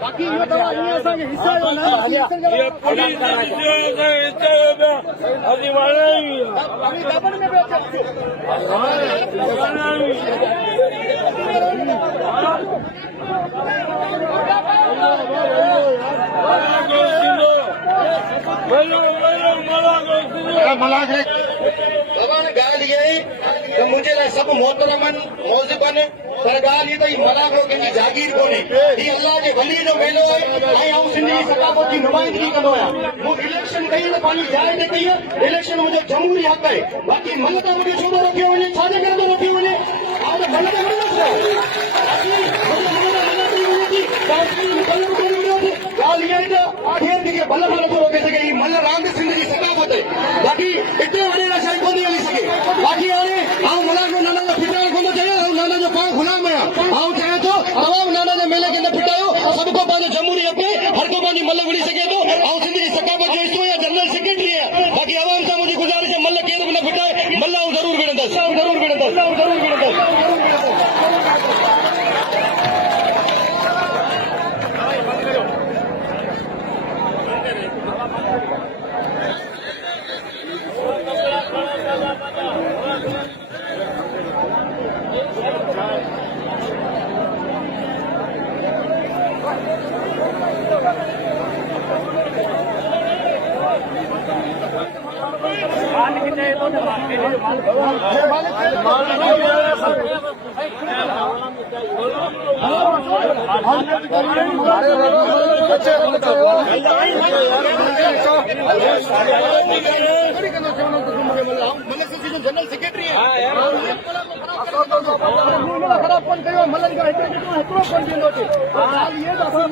बाकी इहो तव्हां ईअं असांखे हिस्सा ॾियो न ॻाल्हि इहा आहे त मुंहिंजे लाइ सभु मोहतरमन मौज़िबन पर ॻाल्हि इहा त मलागो कंहिंजी जागीर कोन्हे हीउ अलाह जे वली जो मेलो आहे ऐं आउं सिंधी सकाफ़त जी नुमाइंदगी कंदो आहियां मूं इलेक्शन कई त पंहिंजी जाइ ते कई इलेक्शन मुंहिंजो जमहूरी हक़ आहे बाक़ी मन त मूंखे छो थो रोकियो वञे छाजे करे थो रोकियो वञे आउं त मन ते ॻाल्हि इहा आहे त आठियनि खे भल नथो रोके सघे हीउ मल रांदि सिंध जी सकाफ़त आहे बाक़ी हिते वञे शइ कोन थी हली सघे बाक़ी हाणे आउं मलागो नाना जो फिटाइण कोन थो चाहियां नाना जो पाण ग़ुलाम आहियां आउं चाहियां थो तमामु नाना जे मेले खे न फिटायो सभु को पंहिंजो जमहूरी हक़ आहे हर को पंहिंजी मल विड़ी सघे थो ऐं सिंध जी सकाफ़त जो हिसो या जनरल सेक्रेटरी आहियां बाक़ी आवाम सां मुंहिंजी गुज़ारिश आहे मल केरु बि न फिटाए मल आउं ज़रूरु विड़ंदसि जनरल सेक्रेटरी ख़राब कोन कयो मलनि खां हिकिड़ो कोन थींदो अचे ॻाल्हि इहा त असां